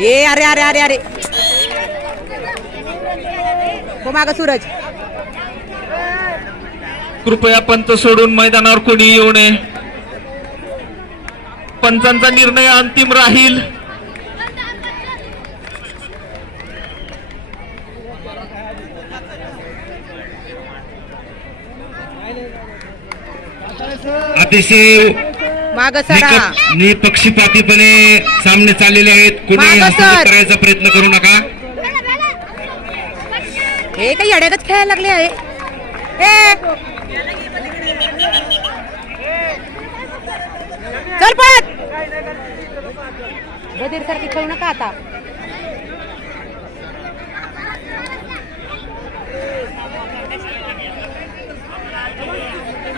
ए अरे अरे अरे अरे. हो माग सूरज. कृपया पंच सोडून मैदानावर कोणी येऊ नये. पंचांचा निर्णय अंतिम राहील. अतिशय निपक्षपातीपणे सामने चाललेले आहेत. कोणी हस्तक्षेप. करायचा प्रयत्न करू नका. हे काही अड्यागत खेळायला लागले आहे. चल पळत. बधीर सारखी खेळू नका आता.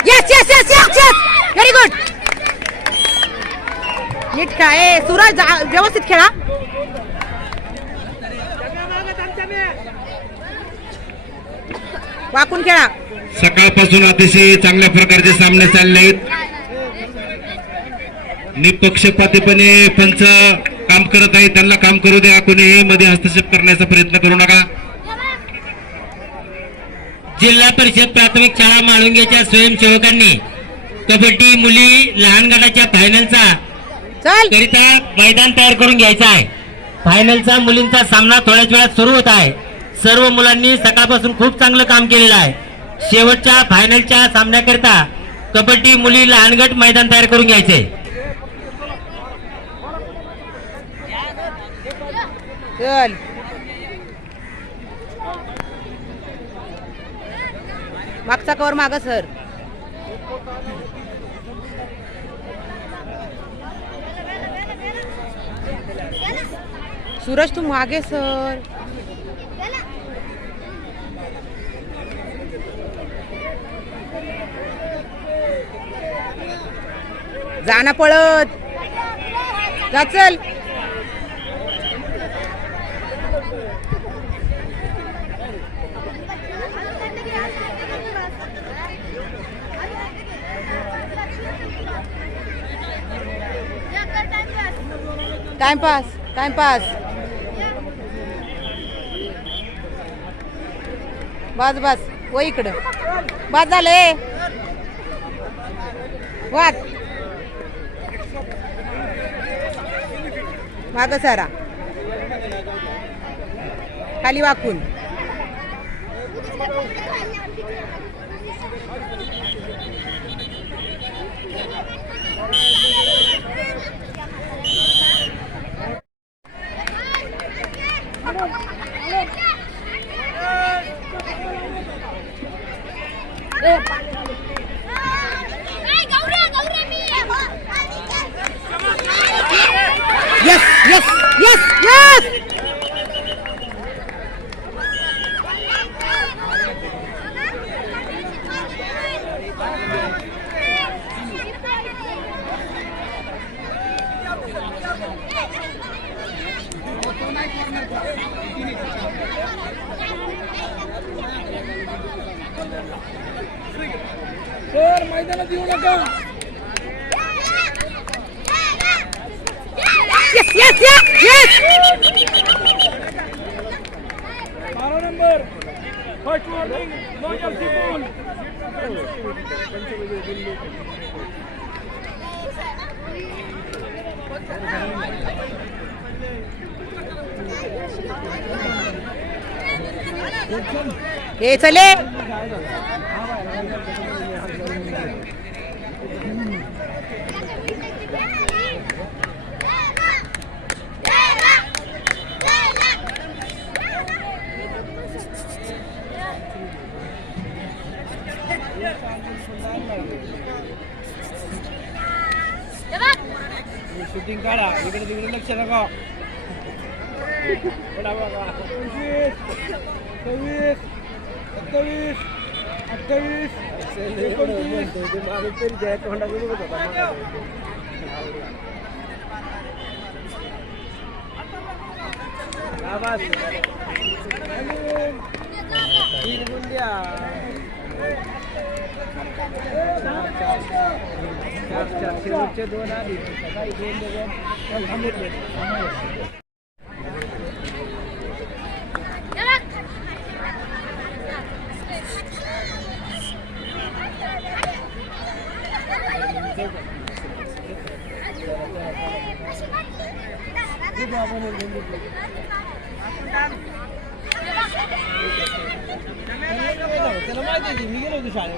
Yes yes yes yes yes very good नीट खेळा. ए सूरज व्यवस्थित खेळा. वाकून खेळा. सकाळपासून अतिशय चांगल्या प्रकारचे सामने चालले आहेत निपक्षपातीपणे पंच काम करत आहे. त्यांना काम करू द्या. कोणीही मध्ये हस्तक्षेप करण्याचा प्रयत्न करू नका. जिल्हा परिषद प्राथमिक शाळा माळुंगेच्या स्वयंसेवकांनी कबड्डी मुली लहान गटाच्या फायनलचा करिता मैदान तयार करून घ्यायचा आहे. फायनलचा मुलींचा सामना थोड्याच वेळात सुरू होत आहे. सर्व मुलांनी सकाळपासून खूप चांगलं काम केलेलं आहे. शेवटच्या फायनलच्या सामन्याकरिता कबड्डी मुली लहान गट मैदान तयार करून घ्यायचे. चल. मागचा कवर माग सर सूरज तू मागे सर. जाना पळत. जा चल. टाइमपास टाइमपास बस बस. व इकडं. बस झाले वाद माग सारा. खाली वाकून. यस यस यस सर मैदानात येऊ नका. बारा नंबर फर्स्ट वॉर्निंग हे चले. शूटिंग काढा. इकडे तिकडे लक्ष नका. पंचवीस सव्वीस सत्तावीस अठ्ठावीस तीन गुंड्या. Sen ama dedi, mi geliyordu şahane?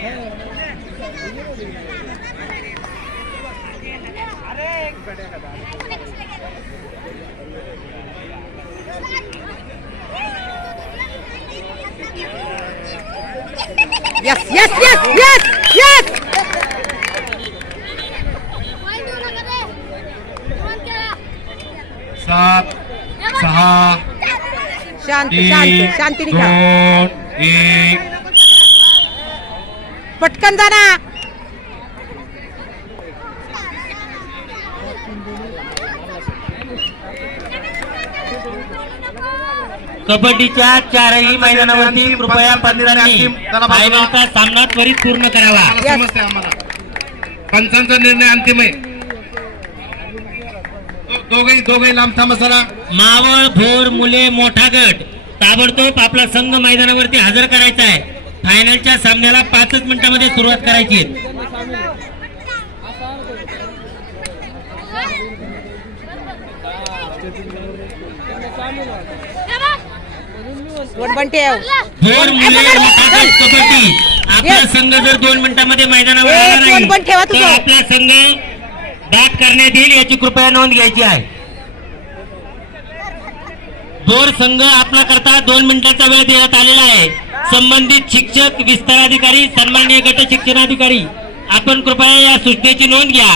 दोन दोन थांबले त्याला माहिती आहे की मी गेलो होतो शाळेवरती yes yes yes yes yes सात सहा शांत तीन शांत शांतीने खेळा दोन एक पटकन जा ना. कबड्डीच्या चारही मैदानावरती कृपया पंचांनी फायनलचा सामना त्वरित पूर्ण करावा. समजतंय आम्हाला. पंचांचा निर्णय अंतिम आहे. दोघंही दोघंही लांब थांबा सरा मावळ भोर मुले मोठा गट. ताबडतोब आपला संघ मैदानावरती हजर करायचा आहे. फायनलच्या सामन्याला पाचच मिनिटांमध्ये सुरुवात करायची आहे. दोन मुले कबड्डी. आपला. संघ जर दोन मिनिटांमध्ये मैदानावर आला दोन नाही पण ठेवा तर तुझं. आपला संघ बाद करण्यात येईल याची कृपया नोंद घ्यायची आहे. भोर संघ आपला करता दोन मिनिटाचा वेळ देण्यात आलेला आहे. संबंधित शिक्षक विस्ताराधिकारी सन्माननीय गट शिक्षणाधिकारी आपण कृपया या सूचनेची नोंद घ्या.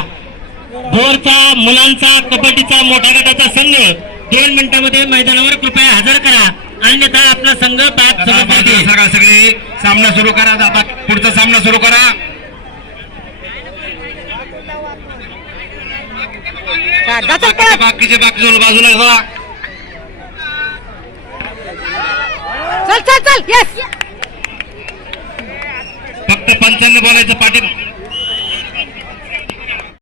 भोरचा मुलांचा कबड्डीचा मोठा गटाचा संघ दोन मिनिटांमध्ये मैदानावर कृपया हजर करा. अन्यथा आपला संघ बाद. सगळा सामना सुरू करा आता पुढचा सामना सुरू करा. बाकीचे बाकीचे बाजूला चल चल चल यस फक्त पंचांनी बोलायचं पाटील